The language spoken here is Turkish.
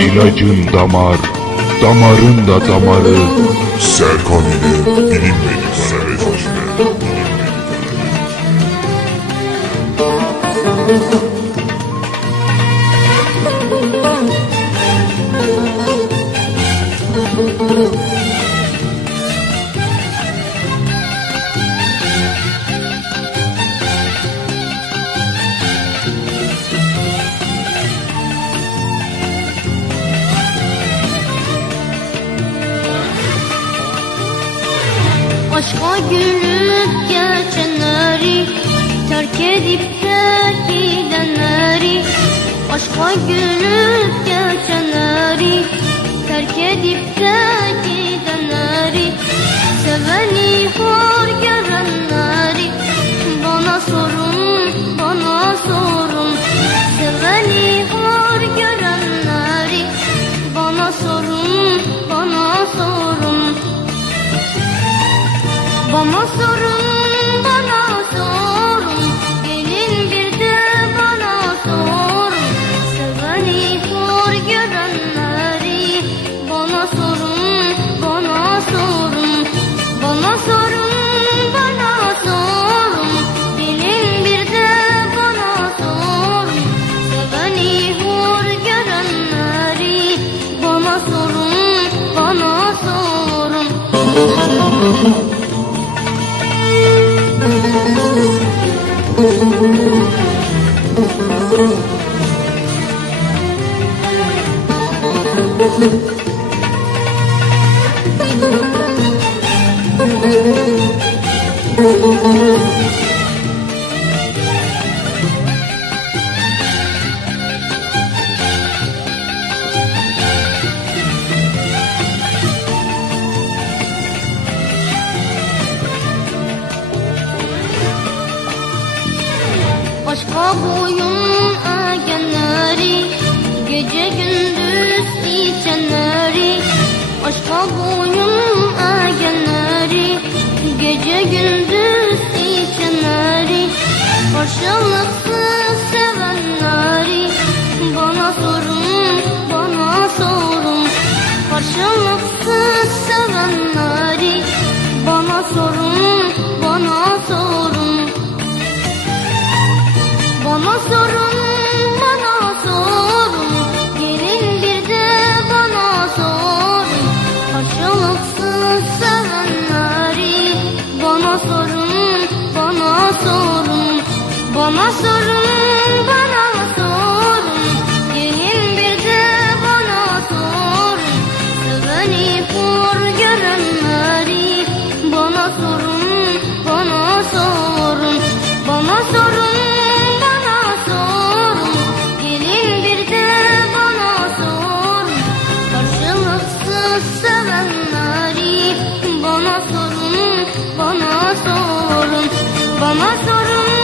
İlacın damar, damarın da damarı. Serkan ile bilinmedik Aşka gülüp geçenleri Terk edip de gidenleri Aşka gülüp geçenleri Terk edip de gidenleri Seveni hor bana sorun, bana sorun. Gelin bir bana sorun. Seveni hor görenleri Bana sorun, bana sorun. Bana sorun, bana sorun. Gelin bir bana sorun. Seveni hor görenleri Bana sorun, bana sorun Aşka boyun спробую Bana sorun, bana sorun. Gelin bir de bana sorun. Seveni hor görenleri Bana sorun, bana sorun. Bana sorun, bana sorun. Gelin bir de bana sorun. Karşılıksız sevenleri. Bana sorun, bana sorun. Bana sorun